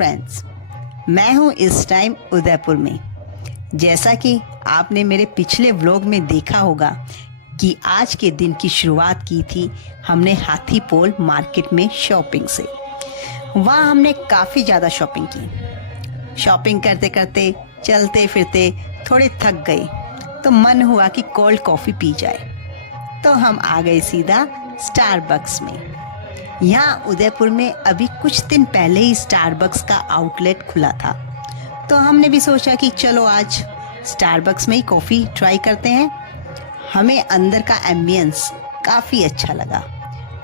Friends, मैं हूं इस टाइम उदयपुर में। जैसा कि आपने मेरे पिछले व्लॉग में देखा होगा कि आज के दिन की शुरुआत की थी हमने हाथीपोल मार्केट में शॉपिंग से। वहाँ हमने काफ़ी ज़्यादा शॉपिंग की। शॉपिंग करते करते चलते फिरते थोड़े थक गए तो मन हुआ कि कोल्ड कॉफ़ी पी जाए, तो हम आ गए सीधा स्टारबक्स में। यहाँ उदयपुर में अभी कुछ दिन पहले ही स्टारबक्स का आउटलेट खुला था, तो हमने भी सोचा कि चलो आज स्टारबक्स में ही कॉफ़ी ट्राई करते हैं। हमें अंदर का एम्बियंस काफ़ी अच्छा लगा।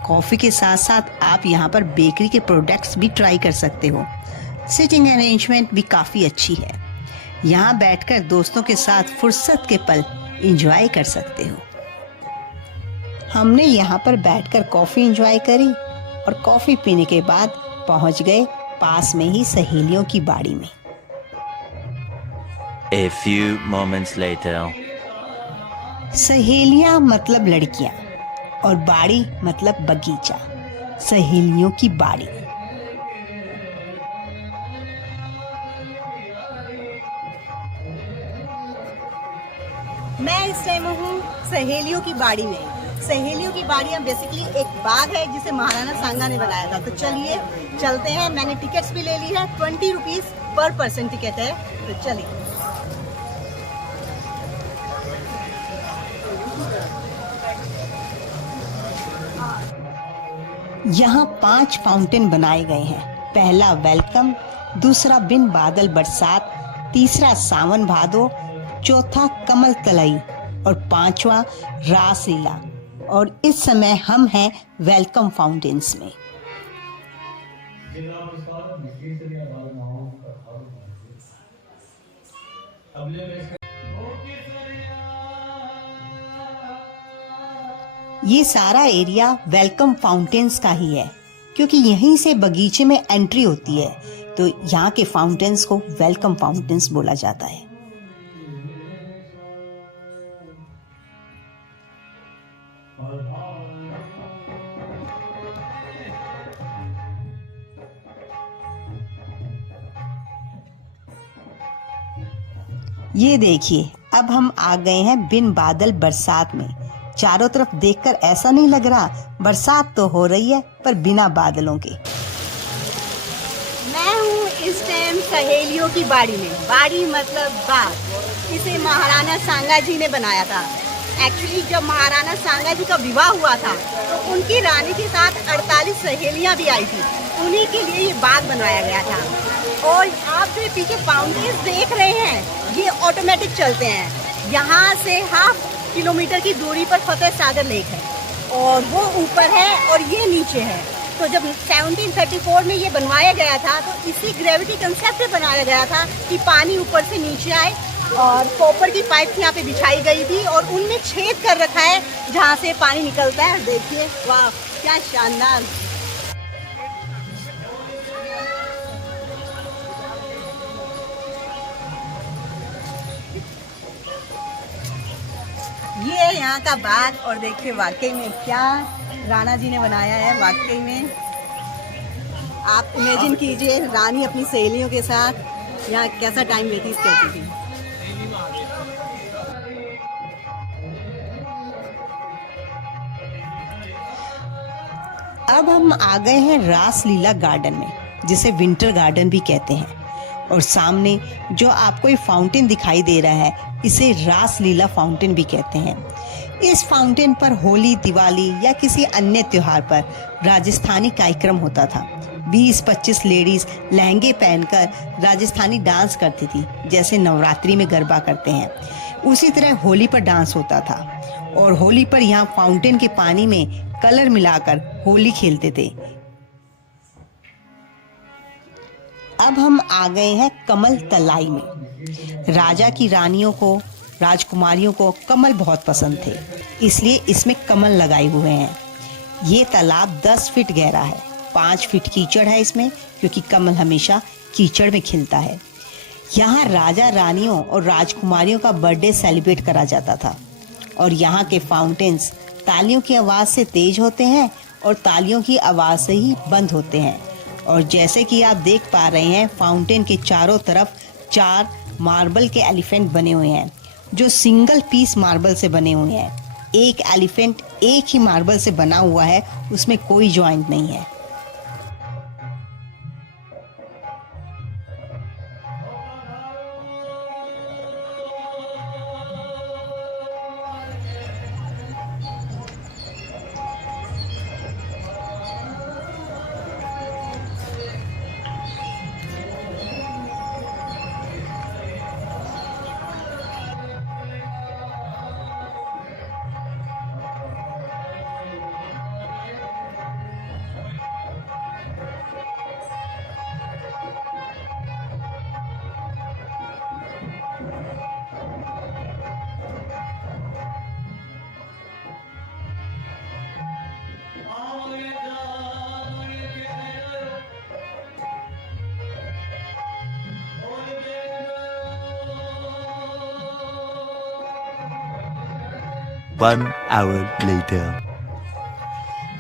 कॉफ़ी के साथ साथ आप यहाँ पर बेकरी के प्रोडक्ट्स भी ट्राई कर सकते हो। सिटिंग अरेंजमेंट भी काफ़ी अच्छी है। यहाँ बैठकर दोस्तों के साथ फुर्सत के पल एंजॉय कर सकते हो। हमने यहाँ पर बैठकर कॉफ़ी एंजॉय करी और कॉफ़ी पीने के बाद पहुँच गए पास में ही सहेलियों की बाड़ी में। A few moments later. सहेलियाँ मतलब लड़कियाँ और बाड़ी मतलब बगीचा, सहेलियों की बाड़ी। मैं इस टाइम हूँ सहेलियों की बाड़ी में। सहेलियों की बाड़ियाँ बेसिकली एक बाग है जिसे महाराणा सांगा ने बनाया था। तो चलिए चलते हैं। मैंने टिकट्स भी ले ली है, 20 रुपीज़ पर पर्सन टिकट है। तो चलिए। यहाँ 5 फाउंटेन बनाए गए हैं। पहला वेलकम, दूसरा बिन बादल बरसात, तीसरा सावन भादो, चौथा कमल तलई और पांचवा रासलीला। और इस समय हम हैं वेलकम फाउंटेन्स में। ये सारा एरिया वेलकम फाउंटेन्स का ही है, क्योंकि यहीं से बगीचे में एंट्री होती है, तो यहाँ के फाउंटेन्स को वेलकम फाउंटेन्स बोला जाता है। ये देखिए, अब हम आ गए हैं बिन बादल बरसात में। चारों तरफ देखकर ऐसा नहीं लग रहा बरसात तो हो रही है पर बिना बादलों के। मैं हूँ इस टाइम सहेलियों की बाड़ी में। बाड़ी मतलब बाग। इसे महाराणा सांगा जी ने बनाया था। एक्चुअली जब महाराणा सांगा जी का विवाह हुआ था तो उनकी रानी के साथ 48 सहेलियाँ भी आई थी। उन्हीं के लिए ये बाग बनवाया गया था। और आप जो पीछे फाउंटेन्स देख रहे हैं, ये ऑटोमेटिक चलते हैं। यहाँ से हाफ किलोमीटर की दूरी पर फतेह सागर लेक है और वो ऊपर है और ये नीचे है। तो जब 1734 में ये बनवाया गया था तो इसी ग्रेविटी कंसेप्ट पे बनाया गया था कि पानी ऊपर से नीचे आए, और कॉपर की पाइप यहाँ पे बिछाई गई थी और उनमें छेद कर रखा है जहाँ से पानी निकलता है। देखिए, वाह क्या शानदार। ये है यहाँ का बाग और देखिए वाकई में क्या राणा जी ने बनाया है। वाकई में आप इमेजिन कीजिए, रानी अपनी सहेलियों के साथ यहाँ कैसा टाइम व्यतीत करती थी। अब हम आ गए हैं रासलीला गार्डन में, जिसे विंटर गार्डन भी कहते हैं। और सामने जो आपको ये फाउंटेन दिखाई दे रहा है, इसे रासलीला फाउंटेन भी कहते हैं। इस फाउंटेन पर होली, दिवाली या किसी अन्य त्योहार पर राजस्थानी कार्यक्रम होता था। 20-25 लेडीज लहंगे पहनकर राजस्थानी डांस करती थी, जैसे नवरात्रि में गरबा करते हैं। उसी तरह होली पर डांस होता था और होली पर यहाँ फाउंटेन के पानी में कलर मिलाकर होली खेलते थे। अब हम आ गए हैं कमल तलाई में। राजा की रानियों को, राजकुमारियों को कमल बहुत पसंद थे, इसलिए इसमें कमल लगाए हुए हैं। ये तालाब 10 फीट गहरा है। 5 फीट कीचड़ है इसमें, क्योंकि कमल हमेशा कीचड़ में खिलता है। यहाँ राजा रानियों और राजकुमारियों का बर्थडे सेलिब्रेट करा जाता था और यहाँ के फाउंटेन्स तालियों की आवाज़ से तेज होते हैं और तालियों की आवाज़ से ही बंद होते हैं। और जैसे कि आप देख पा रहे हैं, फाउंटेन के चारों तरफ 4 मार्बल के एलिफेंट बने हुए हैं जो सिंगल पीस मार्बल से बने हुए हैं। एक एलिफेंट एक ही मार्बल से बना हुआ है, उसमें कोई जॉइंट नहीं है। One hour later.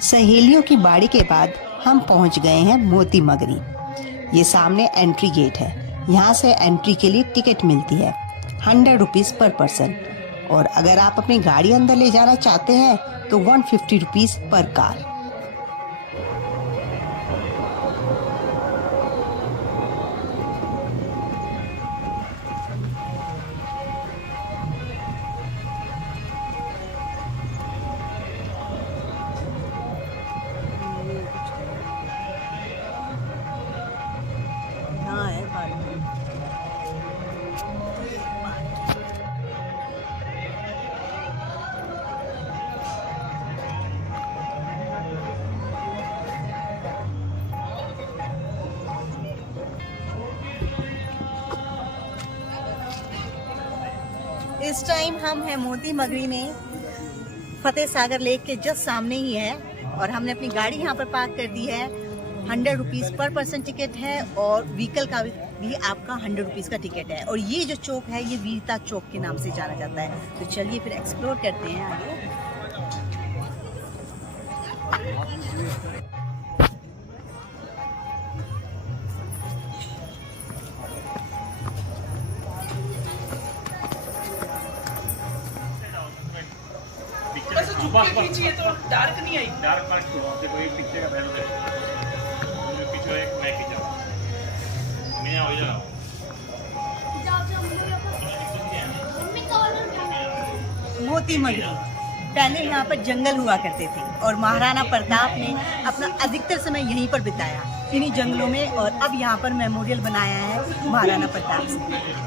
सहेलियों की बाड़ी के बाद हम पहुंच गए हैं मोती मगरी। ये सामने एंट्री गेट है। यहाँ से एंट्री के लिए टिकट मिलती है 100 रुपीज़ पर पर्सन, और अगर आप अपनी गाड़ी अंदर ले जाना चाहते हैं तो 150 रुपीज़ पर कार। इस टाइम हम हैं मोती मगरी में, फतेह सागर लेक के जस्ट सामने ही है, और हमने अपनी गाड़ी यहाँ पर पार्क कर दी है। 100 रुपीज़ पर पर्सन टिकट है, और व्हीकल का भी आपका 100 रुपीज़ का टिकट है। और ये जो चौक है ये वीरता चौक के नाम से जाना जाता है। तो चलिए फिर एक्सप्लोर करते हैं आगे। पीछे तो डार्क नहीं आई, डार्क मार्क तो कोई पीछे का पहले पीछे एक मैं खींचा मैं हो जाओ मोती मगरी पहले यहाँ पर जंगल हुआ करते थे, और महाराणा प्रताप ने अपना अधिकतर समय यहीं पर बिताया, इन्हीं जंगलों में। और अब यहाँ पर मेमोरियल बनाया है महाराणा प्रताप से।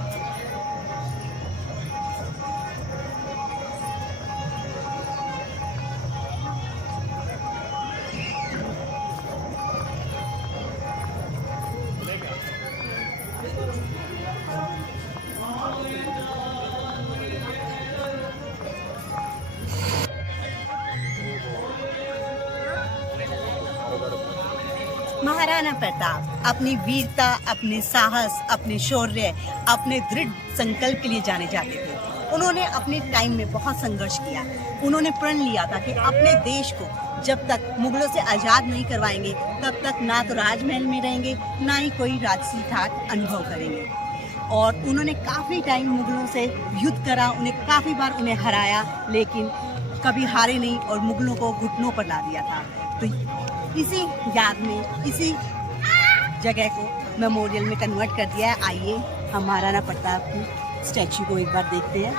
महाराणा प्रताप अपनी वीरता, अपने साहस, अपने शौर्य, अपने दृढ़ संकल्प के लिए जाने जाते थे। उन्होंने अपने टाइम में बहुत संघर्ष किया। उन्होंने प्रण लिया था कि अपने देश को जब तक मुगलों से आज़ाद नहीं करवाएंगे तब तक ना तो राजमहल में रहेंगे, ना ही कोई राजसी ठाट अनुभव करेंगे। और उन्होंने काफ़ी टाइम मुगलों से युद्ध करा, काफ़ी बार उन्हें हराया, लेकिन कभी हारे नहीं और मुगलों को घुटनों पर ला दिया था। तो इसी याद में इसी जगह को मेमोरियल में कन्वर्ट कर दिया है। आइए हम महाराणा प्रताप की स्टैचू को एक बार देखते हैं।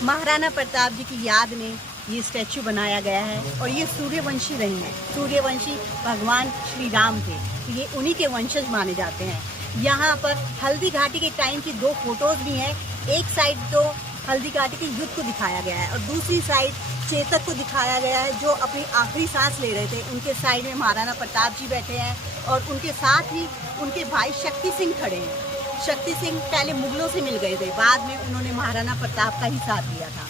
महाराणा प्रताप जी की याद में ये स्टैचू बनाया गया है, और ये सूर्यवंशी रहे हैं। सूर्यवंशी भगवान श्री राम थे, तो ये उन्हीं के वंशज माने जाते हैं। यहाँ पर हल्दी घाटी के टाइम की 2 फोटोज भी हैं। एक साइड तो हल्दी घाटी के युद्ध को दिखाया गया है और दूसरी साइड चेतक को दिखाया गया है जो अपनी आखिरी सांस ले रहे थे। उनके साइड में महाराणा प्रताप जी बैठे हैं और उनके साथ ही उनके भाई शक्ति सिंह खड़े हैं। शक्ति सिंह पहले मुगलों से मिल गए थे, बाद में उन्होंने महाराणा प्रताप का ही साथ दिया था।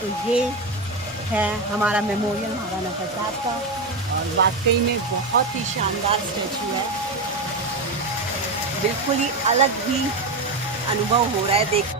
तो ये है हमारा मेमोरियल महाराणा प्रताप का और वाकई में बहुत ही शानदार स्टैचू है। बिल्कुल ही अलग ही अनुभव हो रहा है देख।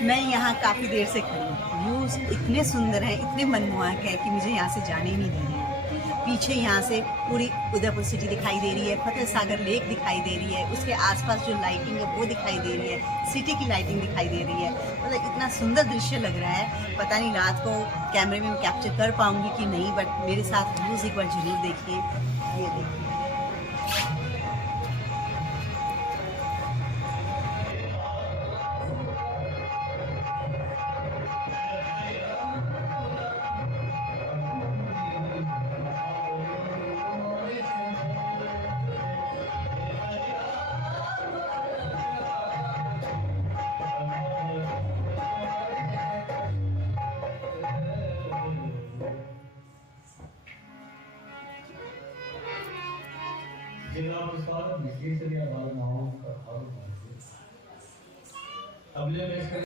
मैं यहाँ काफ़ी देर से खड़ी हूँ। व्यूज़ इतने सुंदर हैं, इतने मनमोहक है कि मुझे यहाँ से जाने ही नहीं दे रही है। पीछे यहाँ से पूरी उदयपुर सिटी दिखाई दे रही है, फतेह सागर लेक दिखाई दे रही है, उसके आसपास जो लाइटिंग है वो दिखाई दे रही है, सिटी की लाइटिंग दिखाई दे रही है। मतलब इतना सुंदर दृश्य लग रहा है, पता नहीं रात को कैमरे में कैप्चर कर पाऊँगी कि नहीं, बट मेरे साथ व्यूज़ एक बार जरूर देखिए। ये देखिए। जिला प्रसाद मिश्री से भी आधार नाम का अगले में